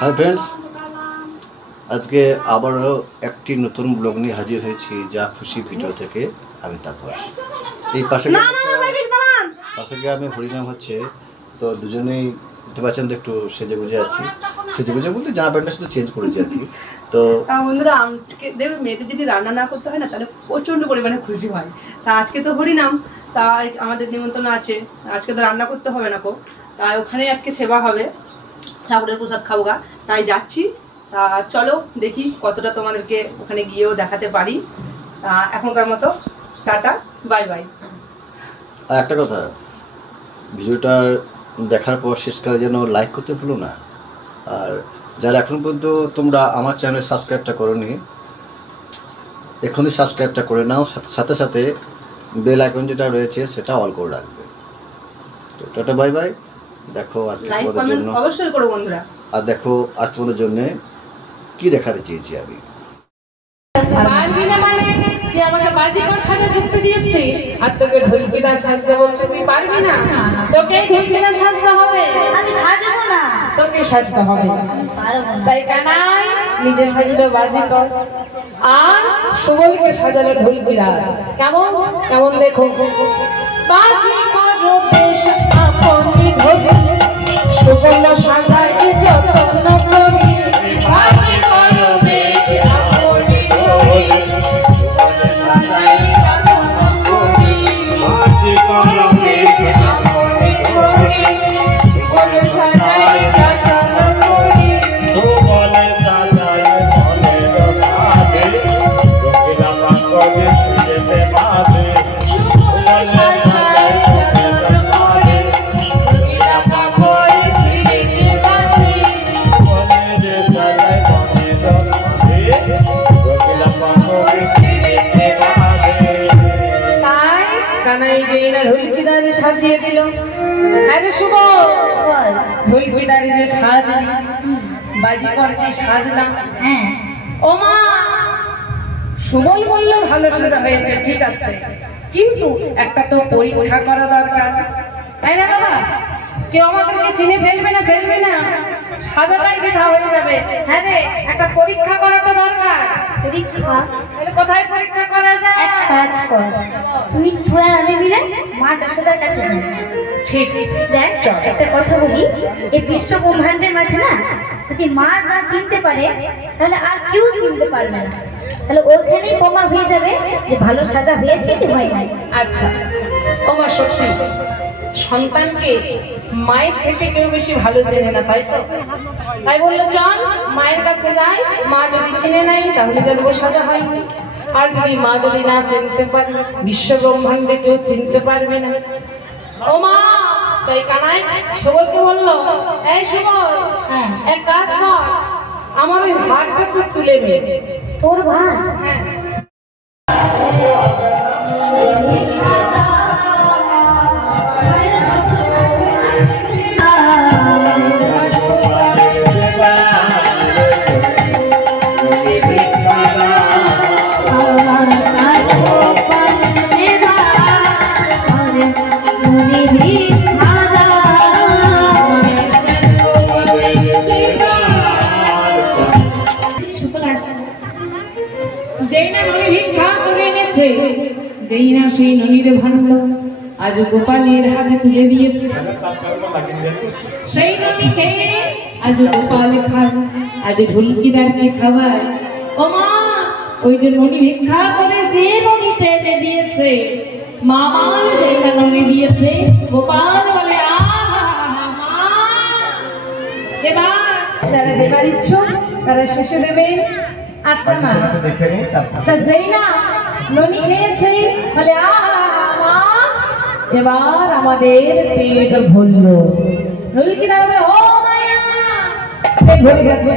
Hi friends, আজকে আবারও একটি নতুন ব্লগ নিয়ে হাজির হয়েছি যা খুশি ভিডিও থেকে। আমি তাপস। এই পাশে আমি হরিনাম হচ্ছে, তো দুজনেই দেখতে পাচ্ছেন তো একটু সেজে গুজে আছি। সেজে গুজে বলতে জামা প্যান্টটা শুধু চেঞ্জ করেছি আর কি। তো বন্ধুরা, আজকে দেখবে মেয়েদের যদি রান্না না করতে হয় না তাহলে প্রচণ্ড পরিমাণে খুশি হয়। তা আজকে তো হরিনাম, তাই আমাদের নিমন্ত্রণ আছে। আজকে তো রান্না করতে হবে না কো, তাই ওখানেই আজকে সেবা হবে, ঠাকুরের প্রসাদ খাবো গা, তাই যাচ্ছি। তা চলো দেখি কতটা তোমাদেরকে ওখানে গিয়েও দেখাতে পারি। তা এখনকার মতো টাটা, বাই বাই। আর একটা কথা, ভিডিওটা দেখার পর শেষকালে যেন লাইক করতে ভুলো না। আর যারা এখন পর্যন্ত তোমরা আমার চ্যানেল সাবস্ক্রাইবটা করোনি, এখনই সাবস্ক্রাইবটা করে নাও, সাথে সাথে বেল আইকন যেটা রয়েছে সেটা অল করে রাখবে। তো টাটা, বাই বাই। দেখো আজকে তোমাদের জন্য অবশ্যই করো বন্ধুরা। আর দেখো আজ তোমাদের জন্য কি দেখাতে চেয়েছি আমি। পারবি না মানে যে আমাকে বাজিকর সাজা যুক্তি দিয়েছি, আর তোকে ঢোলকিদার সাজতে বলছো, তুই পারবি না? তোকে ঢোলকিদার সাজতে হবে। আমি সাজবো না, তোকে সাজতে হবে। তাই কানাই নিজে সাজলো বাজিকর, আর সুবলকে সাজালো ঢোলকিদার। কেমন কেমন দেখো। বাজিকর বেশ আপনি ধরি, সুবল সাজায় যত্ন করি। বাজিকর বেশ আপনি ধরি, সুবল সাজায় যত্ন করি। বাজিকর বেশ আপনি ধরি, সুবল সাজায় যত্ন করি। সুবল সাজায় মনের সাধে, রঙিলা পাগলে ফিরেতে বাঁধে। সুবল সাজায় মনের সাধে, রঙিলা পাগলে ফিরেতে বাঁধে। মনের সাজায় মনের সাধে, রঙিলা পাগলে ফিরেতে বাঁধে। তাই কানাই যেইনা ঢোলকিদারে সাজিয়ে দিল। হ্যাঁ রে শুভ, ঢোলকিদারে যে সাজলি, বাজিকর যে সাজলাম। হ্যাঁ ও মা, সুবল বলল ভালো সাজা হয়েছে, ঠিক আছে, কিন্তু একটা তো পরীক্ষা করা দরকার, তাই না বাবা? কেউ আমাদেরকে চিনে ফেলবে না, ফেলবে না, সাজাটাই বৃথা হয়ে যাবে। হ্যাঁ রে, একটা পরীক্ষা করা তো দরকার। পরীক্ষা? তাহলে কোথায় পরীক্ষা করা যায়? এক কাজ কর, তুমি তুই আর আমি মিলে মা যশোদার কাছে যাই। ঠিক দেখ, একটা কথা বলি, এই বিশ্ব ব্রহ্মাণ্ডের মাঝে না যদি মা না চিনতে পারে তাহলে আর কেউ চিনতে পারবে না। তাহলে ওখানেই প্রমাণ হয়ে যাবে যে ভালো সাজা হয়েছে কি হয় নাই। আচ্ছা, ও মা সত্যি সন্তানকে মায়ের থেকে কেউ বেশি ভালো চেনে না, তাই তো? তাই বললো চল মায়ের কাছে যাই, মা যদি চিনে নাই তাহলে জানবো সাজা হয়নি। আর যদি মা যদি না চিনতে পারে, বিশ্ব ব্রহ্মাণ্ডে কেউ চিনতে পারবে না। ও মা, তাই কানাই সুবলকে বললো, এই সুবল, এক কাজ কর, আমার ওই ভাতটা তুই তুলে নে। তোর ভাই? হ্যাঁ। যেই না সেই ননির ভাণ্ড আজ গোপালের হাতে তুলে দিয়েছে, সেই ননি খেয়ে আজ গোপাল খান, আজ ঢোলকিদারকে খাবার। ও মা, ওই যে ননি ভিক্ষা করে যে ননি টেনে দিয়েছে, মামার যেই না ননি দিয়েছে, গোপাল বলে আহা মা। এবার যারা দেবার ইচ্ছুক তারা শেষে দেবে। আচ্ছা মা, তা যেই না ননি খেয়েছে বলে আহা মা, এবার আমাদের পেট ভরলো। ঢোলকিদার বলে ও মায়া, পেট ভরে গেছে।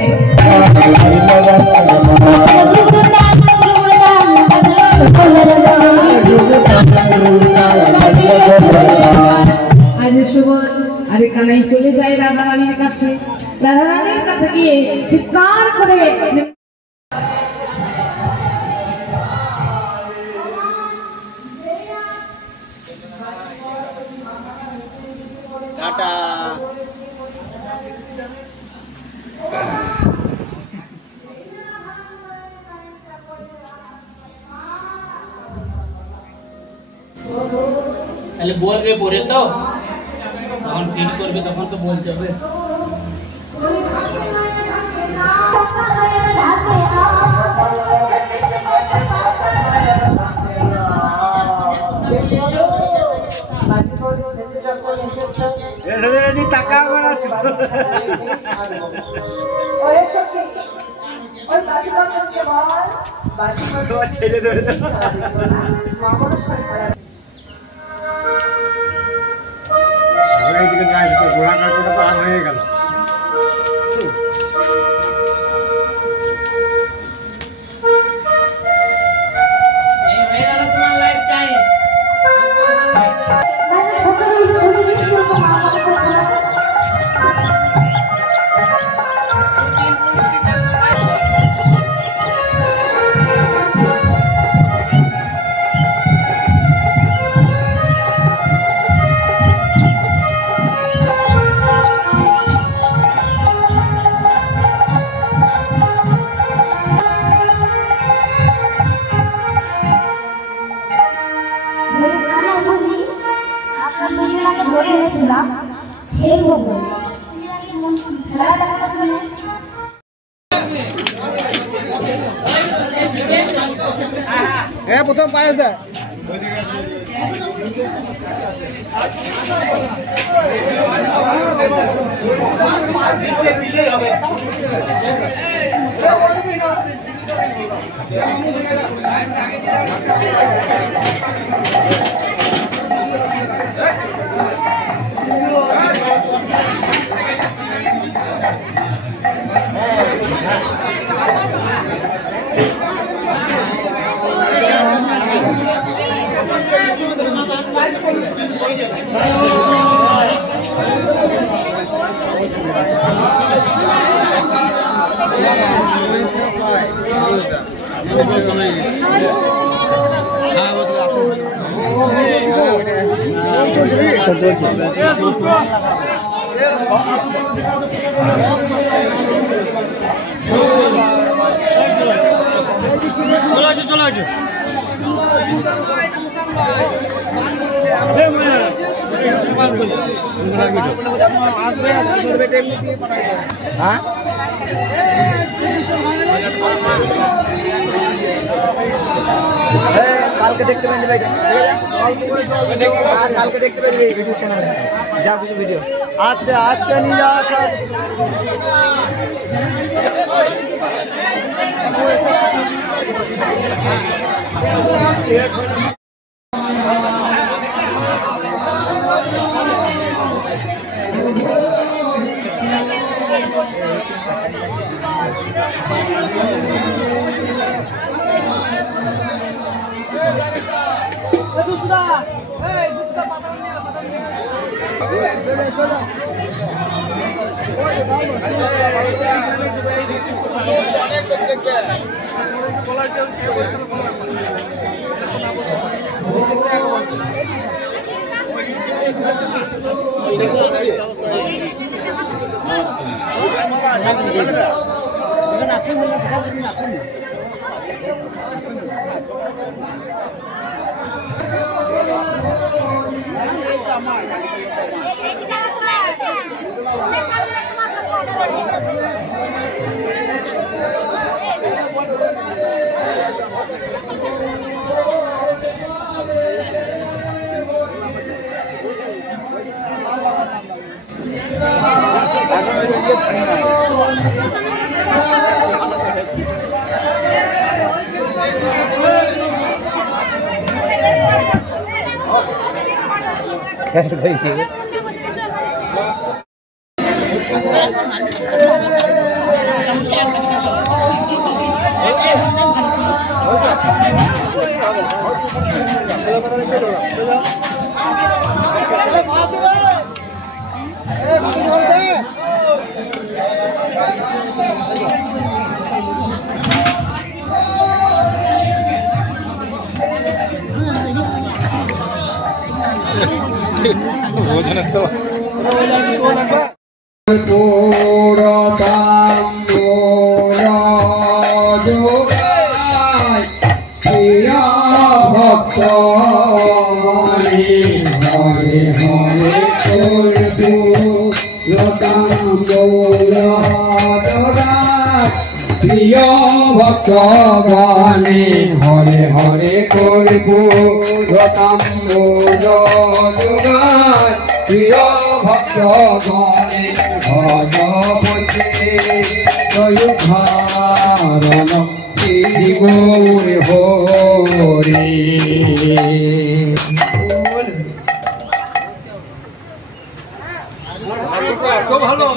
আজ সুবল আরে কানাই চলে যায় রাধারানীর কাছে। রাধারানীর কাছে গিয়ে চিৎকার করে টাটা। তাহলে বলবে পরে তো যখন ফিল করবে তখন তো বলতে হবে। টাকা ছেড়ে দেবে ঘোড়া কাটাটা তো আর হয়ে গেল। প্রথম পায়ে দেয় কালকে দেখতে পাবেন ভাই, কালকে দেখতে পাবেন ইউটিউব চ্যানেলে যা কিছু ভিডিও আস্তে আস্তে নিয়ে যাওয়া। ভক্ত প্রিয় ভক্তগণে হরে হরে কর্পূরতাম যোগায় প্রিয় ভক্তগণে ভজ পচে জয়ধারণ শ্রী গৌর হরি। ভালো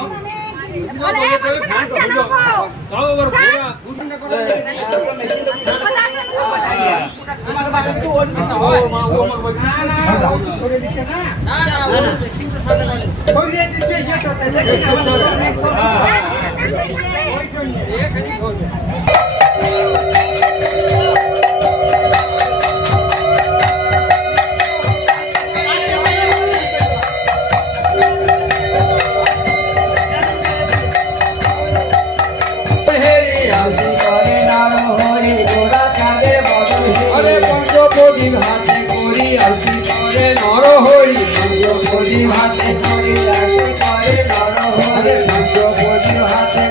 হাতে করি আরতি করে নর হরি পঞ্চপদী হাতে করি আরতি করে নর হরি পঞ্চপদী হাতে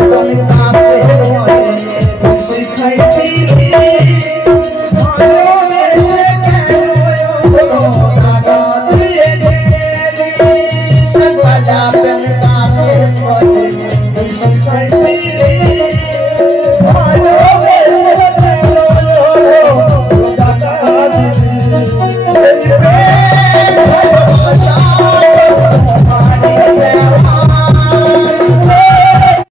রতন